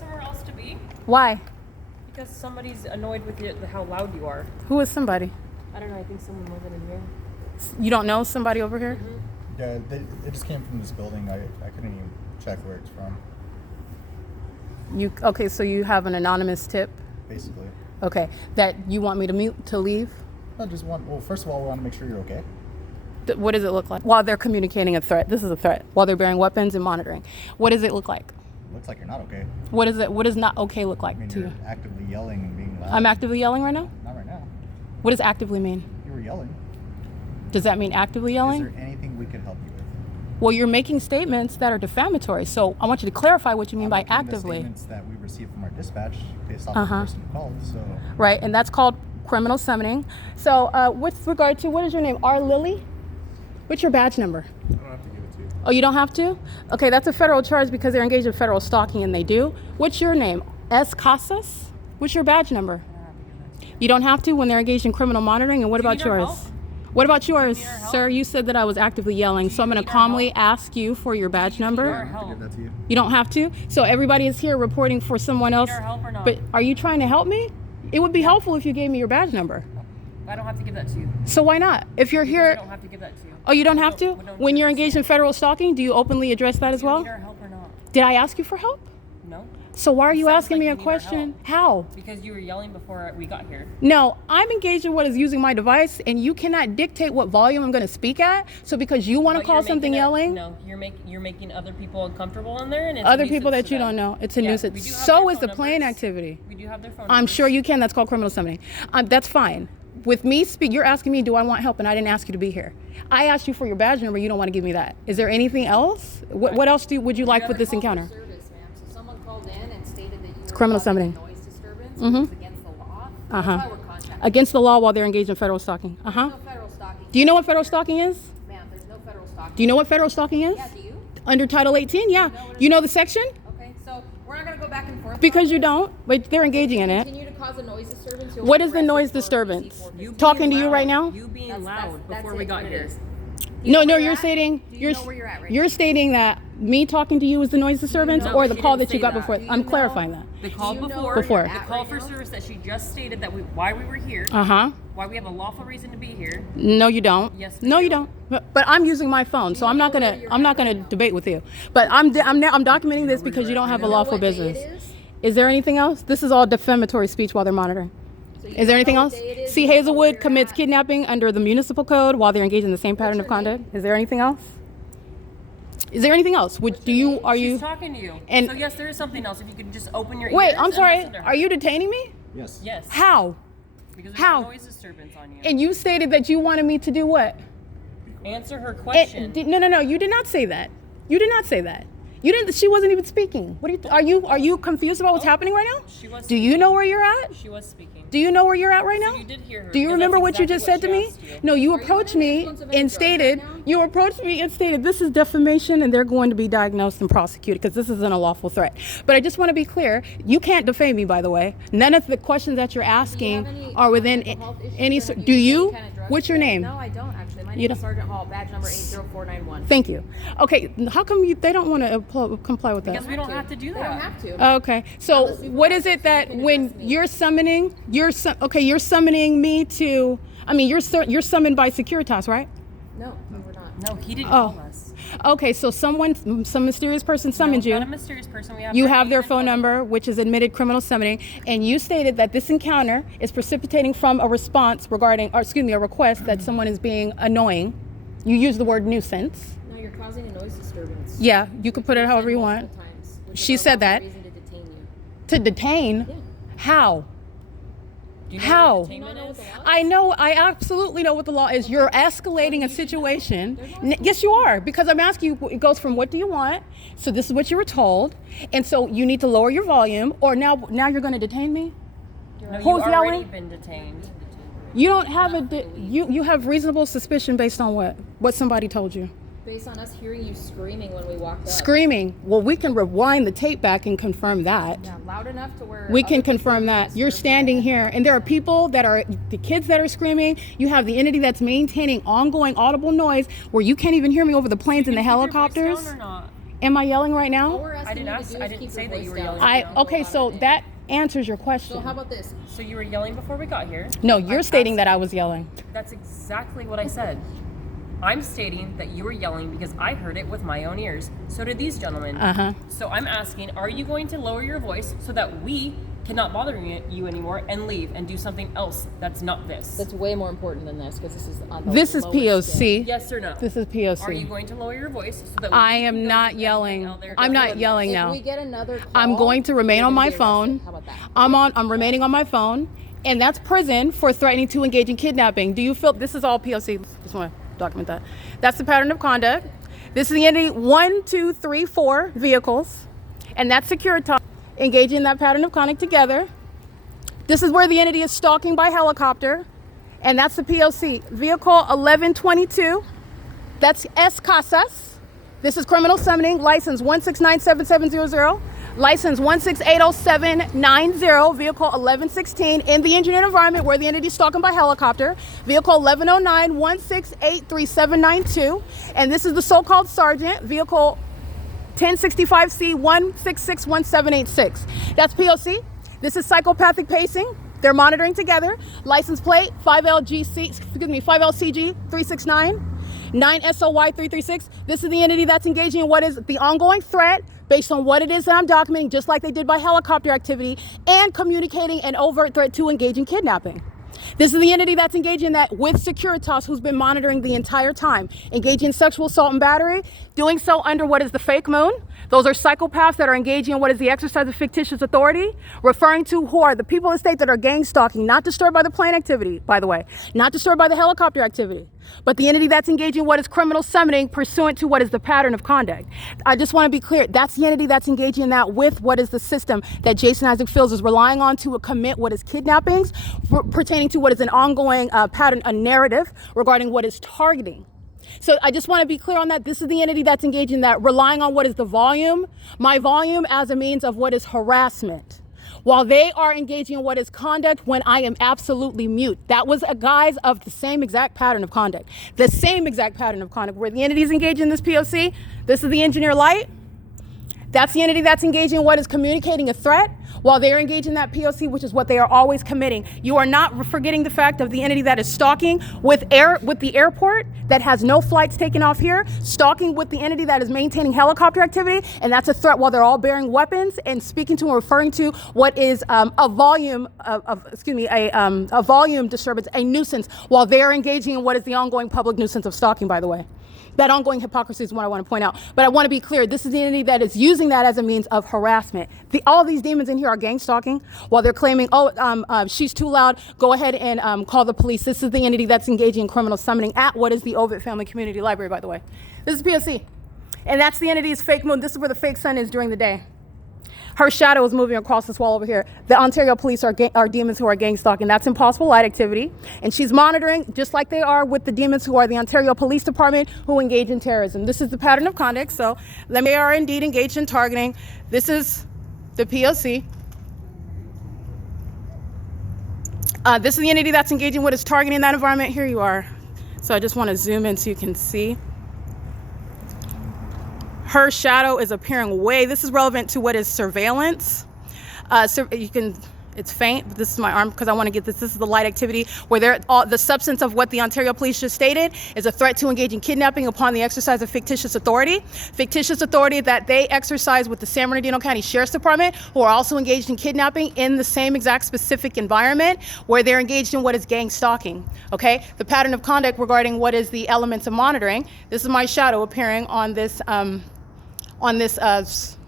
somewhere else to be? Why? Because somebody's annoyed with how loud you are. Who is somebody? I don't know. I think someone living in here. You don't know somebody over here? Mm-hmm. Yeah, it just came from this building. I couldn't even check where it's from. Okay, so you have an anonymous tip? Basically. Okay, that you want me to leave? I just want. Well, first of all, we want to make sure you're okay. What does it look like? While they're communicating a threat. This is a threat. While they're bearing weapons and monitoring. What does it look like? Looks like you're not okay. What does not okay look like to You're you? actively yelling and being loud. I'm actively yelling right now? Not right now. What does actively mean? You were yelling. Does that mean actively yelling? Is there anything we can help you with? Well, you're making statements that are defamatory, so I want you to clarify what you mean by I'm looking at the actively. statements that we received from our dispatch based off the person who called. So. Right, and that's called criminal summoning. So with regard to, what is your name? R. Lily? What's your badge number? I don't have to give it to you. Oh, you don't have to? Okay, that's a federal charge because they're engaged in federal stalking, and they do. What's your name? S. Casas? What's your badge number? You don't have to when they're engaged in criminal monitoring, and what about yours? What about yours, sir? You said that I was actively yelling, so I'm going to calmly ask you for your badge number. I don't have to give that to you. You don't have to? So everybody is here reporting for someone else. our help or not? But are you trying to help me? It would be helpful if you gave me your badge number. I don't have to give that to you. So why not? If you're I here, don't have to give that to you. oh, you don't have to? We don't When do you're this. engaged in federal stalking, do you openly address that as Do you well? need our help or not? Did I ask you for help? No. So why are you Sounds asking like me you a need our question? help. How? Because you were yelling before we got here. No, I'm engaged in what is using my device, and you cannot dictate what volume I'm going to speak at. So because you want to But call you're something making yelling, No, you're making other people uncomfortable in there, and it's a other people nuisance that you to don't them. know, it's a Yeah, nuisance. we do have So their is the phone playing numbers. activity. We do have their phone I'm numbers. sure you can. That's called criminal summoning. That's fine. With me you're asking me, do I want help? And I didn't ask you to be here. I asked you for your badge number. You don't want to give me that. Is there anything else? What else would you like with this encounter? Service, ma'am. So someone called in and stated that you were Criminal causing a summoning. noise disturbance, which is against the law. That's why we're contacting. Against the law while they're engaged in federal stalking. There's no federal stalking. Do you know what federal stalking is? Ma'am, there's no federal stalking. Do you know what federal stalking is? Yeah, do you? Under Title 18, yeah. You know the section? Okay, so we're not going to go back and forth. Because you don't, but they're engaging in it. Continue to cause a noise disturbance. you'll What be is the arrested noise for disturbance? PC4. You Talking being to you loud- right now? You being That's- loud that's before it, we got what it here. is. No, know no, where you're you're at? stating Do you know where you're at right you're now? stating that me talking to you is the noise disturbance, No, or she the call didn't that you say got that. before. Do you I'm know- clarifying that. The call Do you know before, where Before. you're the at call right for now? service that she just stated that why we were here, why we have a lawful reason to be here. No, you don't. Yes, we no, do. you don't. But I'm using my phone, so I'm not gonna debate with you. But I'm documenting this because you don't have a You know lawful what day it business. is? Is there anything else? This is all defamatory speech while they're monitoring. So you Is there don't anything know else? what day it is, See, you don't know where Hazelwood you're commits at. kidnapping under the municipal code while they're engaged in the same pattern of your name? conduct. Is there anything else? Is there anything else? Are She's you? talking to you. and- so yes, there is something else. If you could just open your Wait, ears I'm and sorry. listen to her. Are you detaining me? Yes. Yes. How? Because How? there's a noise disturbance on you. And you stated that you wanted me to do what? Answer her question. No. You did not say that. You did not say that. You didn't. She wasn't even speaking. What are you confused about what's happening right now? She was Do you know where you're at? She was speaking. Do you know where you're at right now? So you did hear her. Do you because remember that's what you exactly just said to she me? asked you. No, you Are you approached under the me influence of any and drugs stated, right now? you approached me and stated, this is defamation and they're going to be diagnosed and prosecuted because this is an unlawful threat. But I just want to be clear, you can't defame me, by the way. None of the questions that you're asking any, are within mental health issues any. or have Do used you? any kind of drugs What's your today? name? No, I don't actually. My You name is don't- Sergeant Hall, badge number 80491. Thank you. Okay, how come they don't want to comply with that? Because we don't have to do They that. don't have to. Okay, so Unless you what is want it that to, you can when address me. you're summoning, you're summoning me to? I mean, you're summoned by Securitas, right? No, we were not. No, he didn't Oh. call us. Okay, so some mysterious person summoned No, you. not a mysterious person. We have You their have name their and phone number, which is admitted criminal summoning, and you stated that this encounter is precipitating from a response regarding, or excuse me, a request that someone is being annoying. You use the word nuisance. No, you're causing a noise disturbance. Yeah, you can put it however you want. Multiple times, which is She our said lawful that. reason to detain you. To detain? Yeah. How? Do you know How? what detainment is? I know, I absolutely know what the law is. You're escalating a situation. Yes, you are, because I'm asking you, it goes from what do you want? So this is what you were told. And so you need to lower your volume, or now you're going to detain me? No, Who's you've already yelling? been detained. You don't have you have reasonable suspicion based on what? What somebody told you? Based on us hearing you screaming when we walked up. Screaming. Well, we can rewind the tape back and confirm that. Yeah, loud enough to where We other can people confirm can that. You're disturb standing here, and there are people that are, the kids that are screaming. You have the entity that's maintaining ongoing audible noise where you can't even hear me over the planes and the Did you keep your voice helicopters. down or not? Am I yelling right All now? we're asking didn't you ask- to do I is didn't keep say your that voice you were down. yelling. We don't Okay, go so on it. that answers your question. So how about this? So you were yelling before we got here. No, you're I'm stating that asking- I was yelling. That's exactly what I said. I'm stating that you were yelling because I heard it with my own ears. So did these gentlemen. Uh-huh. So I'm asking, are you going to lower your voice so that we cannot bother you anymore and leave and do something else that's not this? That's way more important than this because this is on the This is lowest scale. POC. Yes or no? This is Are you POC. going to lower your voice so that we I can am go not do everything yelling. out there? I'm not yelling If now. we get another call, I'm going to remain you're on gonna my be arrested. phone. How about that? I'm remaining on my phone, and that's prison for threatening to engage in kidnapping. Do you feel this is all POC? Just want to document that. That's the pattern of conduct. This is the entity 1, 2, 3, 4 vehicles, and that's Securitas engaging in that pattern of conduct together. This is where the entity is stalking by helicopter, and that's the POC. Vehicle 1122, that's S Casas. This is criminal summoning, license 1697700, license 1680790, vehicle 1116 in the engineered environment where the entity is stalking by helicopter, vehicle 110916833792, and this is the so-called sergeant, vehicle 1065C 1661786. That's POC. This is psychopathic pacing. They're monitoring together. License plate 5LCG 369. 9SOY 336. This is the entity that's engaging in what is the ongoing threat based on what it is that I'm documenting, just like they did by helicopter activity, and communicating an overt threat to engage in kidnapping. This is the entity that's engaging in that with Securitas, who's been monitoring the entire time, engaging in sexual assault and battery, doing so under what is the fake moon. Those are psychopaths that are engaging in what is the exercise of fictitious authority, referring to who are the people of the state that are gang stalking, not disturbed by the plane activity, by the way, not disturbed by the helicopter activity, but the entity that's engaging in what is criminal summoning pursuant to what is the pattern of conduct. I just want to be clear, that's the entity that's engaging in that with what is the system that Jason Isaac Fields is relying on to commit what is kidnappings pertaining to what is an ongoing pattern, a narrative regarding what is targeting. So I just want to be clear on that. This is the entity that's engaging in that, relying on what is the volume, my volume as a means of what is harassment, while they are engaging in what is conduct when I am absolutely mute. That was a guise of the same exact pattern of conduct. The same exact pattern of conduct where the entity is engaging in this POC. This is the engineer light. That's the entity that's engaging in what is communicating a threat while they're engaged in that POC, which is what they are always committing. You are not forgetting the fact of the entity that is stalking with the airport that has no flights taken off here, stalking with the entity that is maintaining helicopter activity, and that's a threat while they're all bearing weapons and speaking to and referring to what is a volume disturbance, a nuisance, while they're engaging in what is the ongoing public nuisance of stalking, by the way. That ongoing hypocrisy is what I want to point out. But I want to be clear, this is the entity that is using that as a means of harassment. All these demons in here are gang stalking while they're claiming, she's too loud, go ahead and call the police. This is the entity that's engaging in criminal summoning at what is the OVITT Family Community Library, by the way. This is POC. And that's the entity's fake moon. This is where the fake sun is during the day. Her shadow is moving across this wall over here. The Ontario police are demons who are gang stalking. That's impossible light activity. And she's monitoring, just like they are with the demons who are the Ontario Police Department who engage in terrorism. This is the pattern of conduct. So they are indeed engaged in targeting. This is the POC. This is the entity that's engaging what is targeting that environment. Here you are. So I just want to zoom in so you can see. Her shadow is appearing way. This is relevant to what is surveillance. It's faint, but this is my arm because I want to get this. This is the light activity where the substance of what the Ontario police just stated is a threat to engage in kidnapping upon the exercise of fictitious authority. Fictitious authority that they exercise with the San Bernardino County Sheriff's Department, who are also engaged in kidnapping in the same exact specific environment where they're engaged in what is gang stalking. Okay, the pattern of conduct regarding what is the elements of monitoring. This is my shadow appearing on this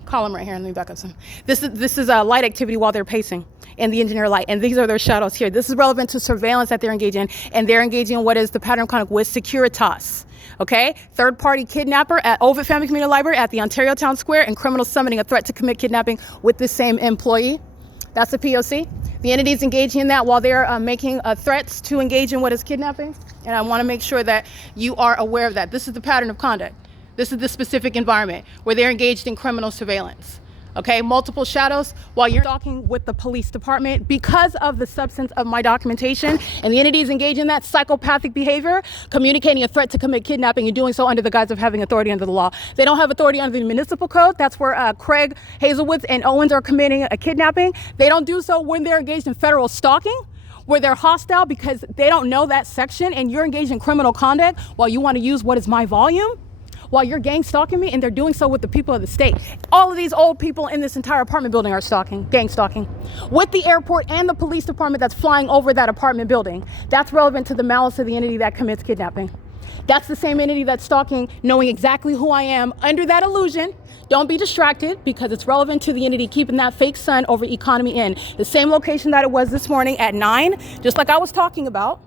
column right here. Let me back up some. This is a light activity while they're pacing in the engineer light, and these are their shadows here. This is relevant to surveillance that they're engaging in, and they're engaging in what is the pattern of conduct with Securitas. Okay, third-party kidnapper at OVITT Family Community Library at the Ontario Town Square, and criminal summoning a threat to commit kidnapping with the same employee. That's the POC. The entity is engaging in that while they're making threats to engage in what is kidnapping, and I want to make sure that you are aware of that. This is the pattern of conduct. This is the specific environment where they're engaged in criminal surveillance. Okay, multiple shadows while you're talking with the police department because of the substance of my documentation, and the entities engaged in that psychopathic behavior, communicating a threat to commit kidnapping and doing so under the guise of having authority under the law. They don't have authority under the municipal code. That's where Craig, Hazelwoods, and Owens are committing a kidnapping. They don't do so when they're engaged in federal stalking, where they're hostile because they don't know that section, and you're engaged in criminal conduct while you want to use what is my volume, while you're gang stalking me, and they're doing so with the people of the state. All of these old people in this entire apartment building are stalking, gang stalking, with the airport and the police department that's flying over that apartment building. That's relevant to the malice of the entity that commits kidnapping. That's the same entity that's stalking, knowing exactly who I am under that illusion. Don't be distracted, because it's relevant to the entity keeping that fake sun over Economy Inn. The same location that it was this morning at 9, just like I was talking about.